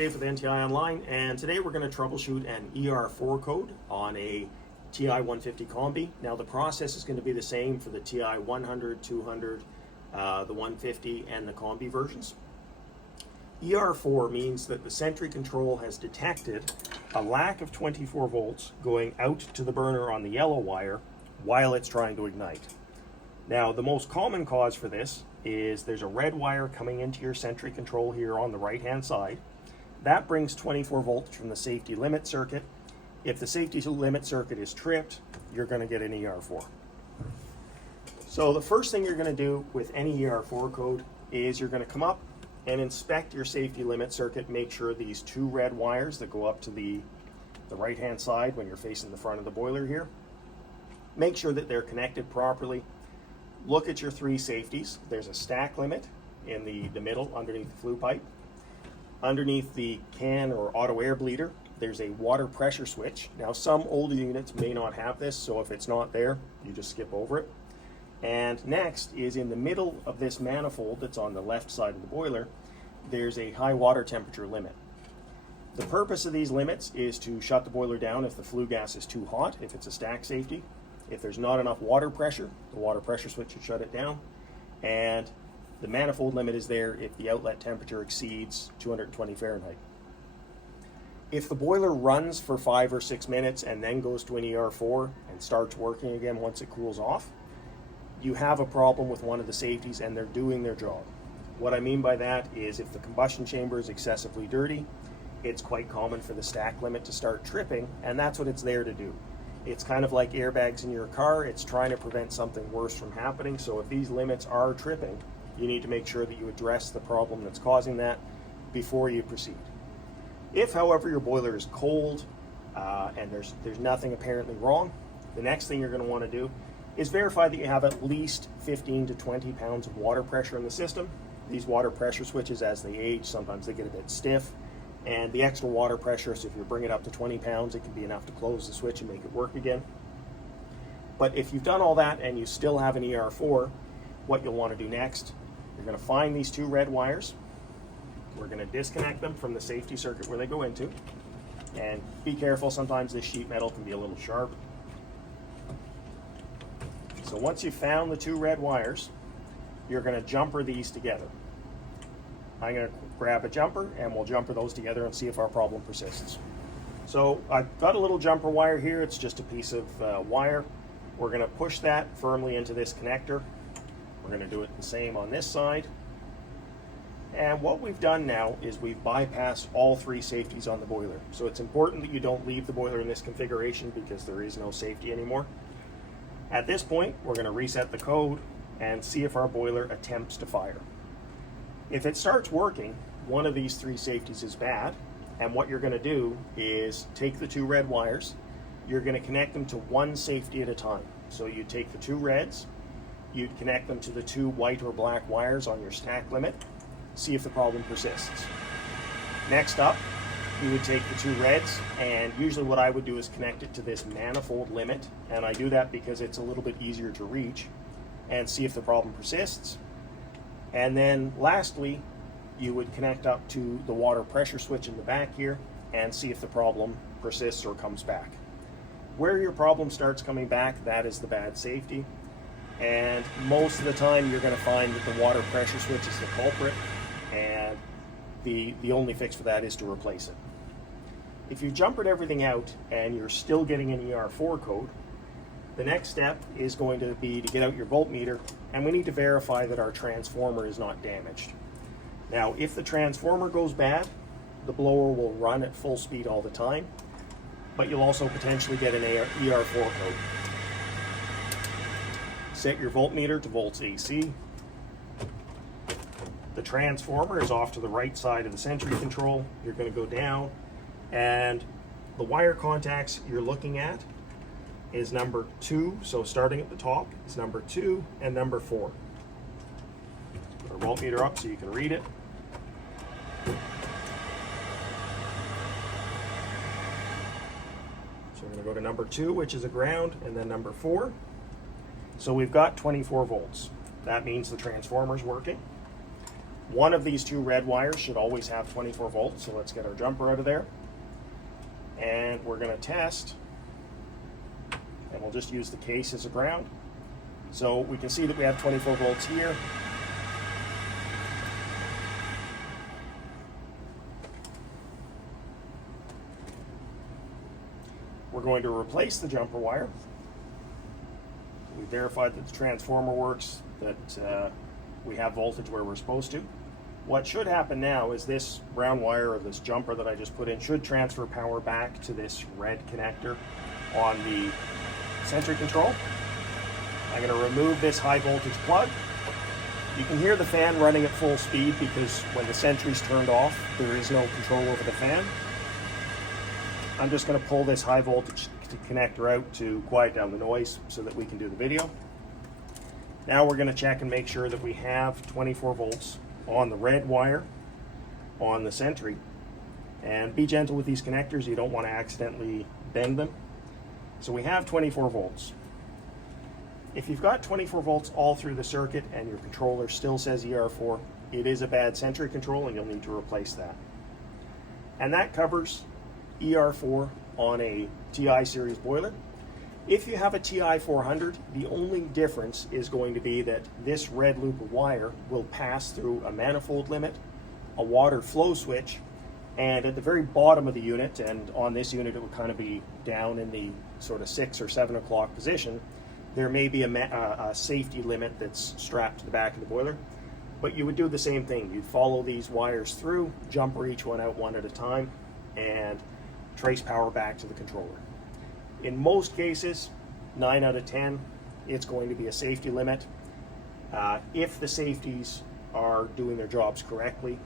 Dave with NTI Online, and today we're going to troubleshoot an ER4 code on a TI 150 Combi. Now the process is going to be the same for the TI 100, 200, the 150, and the Combi versions. ER4 means that the Sentry Control has detected a lack of 24 volts going out to the burner on the yellow wire while it's trying to ignite. Now the most common cause for this is there's a red wire coming into your Sentry Control here on the right hand side. That brings 24 volts from the safety limit circuit. If the safety limit circuit is tripped, you're going to get an ER4. So the first thing you're going to do with any ER4 code is you're going to come up and inspect your safety limit circuit. Make sure these two red wires that go up to the right hand side when you're facing the front of the boiler here, make sure that they're connected properly. Look at your three safeties. There's a stack limit in the middle underneath the flue pipe. Underneath the can or auto air bleeder, there's a water pressure switch. Now some older units may not have this, so if it's not there, you just skip over it. And next is in the middle of this manifold that's on the left side of the boiler, there's a high water temperature limit. The purpose of these limits is to shut the boiler down if the flue gas is too hot, if it's a stack safety. If there's not enough water pressure, the water pressure switch should shut it down. And the manifold limit is there if the outlet temperature exceeds 220 Fahrenheit. If the boiler runs for 5 or 6 minutes and then goes to an ER4 and starts working again once it cools off, you have a problem with one of the safeties and they're doing their job. What I mean by that is if the combustion chamber is excessively dirty, it's quite common for the stack limit to start tripping, and that's what it's there to do. It's kind of like airbags in your car. It's trying to prevent something worse from happening. So if these limits are tripping, you need to make sure that you address the problem that's causing that before you proceed. If, however, your boiler is cold and there's nothing apparently wrong, the next thing you're going to want to do is verify that you have at least 15 to 20 pounds of water pressure in the system. These water pressure switches, as they age, sometimes they get a bit stiff. And the extra water pressure, so if you bring it up to 20 pounds, it can be enough to close the switch and make it work again. But if you've done all that and you still have an ER4, what you'll want to do next, you're going to find these two red wires. We're going to disconnect them from the safety circuit where they go into. And be careful, sometimes this sheet metal can be a little sharp. So once you've found the two red wires, you're going to jumper these together. I'm going to grab a jumper and we'll jumper those together and see if our problem persists. So I've got a little jumper wire here. It's just a piece of wire. We're going to push that firmly into this connector. We're going to do it the same on this side. And what we've done now is we've bypassed all three safeties on the boiler. So it's important that you don't leave the boiler in this configuration because there is no safety anymore. At this point, we're going to reset the code and see if our boiler attempts to fire. If it starts working, one of these three safeties is bad, and what you're going to do is take the two red wires, you're going to connect them to one safety at a time. So you take the two reds, you'd connect them to the two white or black wires on your stack limit, see if the problem persists. Next up, you would take the two reds, and usually what I would do is connect it to this manifold limit, and I do that because it's a little bit easier to reach, and see if the problem persists. And then lastly, you would connect up to the water pressure switch in the back here and see if the problem persists or comes back. Where your problem starts coming back, that is the bad safety. And most of the time you're going to find that the water pressure switch is the culprit, and the only fix for that is to replace it. If you've jumpered everything out and you're still getting an ER4 code, the next step is going to be to get out your voltmeter, and we need to verify that our transformer is not damaged. Now, if the transformer goes bad, the blower will run at full speed all the time, but you'll also potentially get an ER4 code. Set your voltmeter to volts AC. The transformer is off to the right side of the Sentry Control. You're going to go down, and the wire contacts you're looking at is number 2, so starting at the top is number 2 and number 4. Put our voltmeter up so you can read it. So we're going to go to number 2, which is a ground, and then number 4. So we've got 24 volts. That means the transformer's working. One of these two red wires should always have 24 volts, so let's get our jumper out of there. And we're going to test, and we'll just use the case as a ground. So we can see that we have 24 volts here. We're going to replace the jumper wire. We verified that the transformer works, that we have voltage where we're supposed to. What should happen now is this brown wire, or this jumper that I just put in, should transfer power back to this red connector on the Sentry control. I'm going to remove this high voltage plug. You can hear the fan running at full speed because when the Sentry's turned off, there is no control over the fan. I'm just going to pull this high voltage connector out to quiet down the noise so that we can do the video. Now we're going to check and make sure that we have 24 volts on the red wire on the Sentry. And be gentle with these connectors, you don't want to accidentally bend them. So we have 24 volts. If you've got 24 volts all through the circuit and your controller still says ER4, it is a bad Sentry control and you'll need to replace that. And that covers ER4 on a TI series boiler. If you have a TI 400, the only difference is going to be that this red loop of wire will pass through a manifold limit, a water flow switch, and at the very bottom of the unit, and on this unit it would kind of be down in the sort of 6 or 7 o'clock position, there may be a safety limit that's strapped to the back of the boiler. But you would do the same thing. You'd follow these wires through, jumper each one out one at a time, and trace power back to the controller. In most cases, 9 out of 10, it's going to be a safety limit. If the safeties are doing their jobs correctly,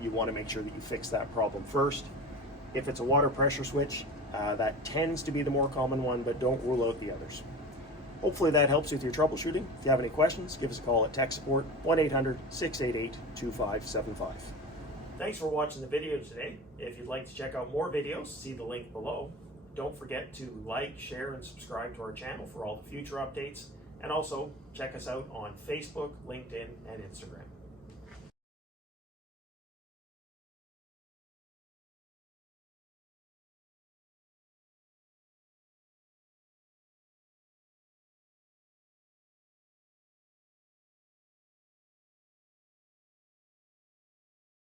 you want to make sure that you fix that problem first. If it's a water pressure switch, that tends to be the more common one, but don't rule out the others. Hopefully that helps with your troubleshooting. If you have any questions, give us a call at tech support, 1-800-688-2575. Thanks for watching the video today. If you'd like to check out more videos, see the link below. Don't forget to like, share, and subscribe to our channel for all the future updates. And also check us out on Facebook, LinkedIn, and Instagram.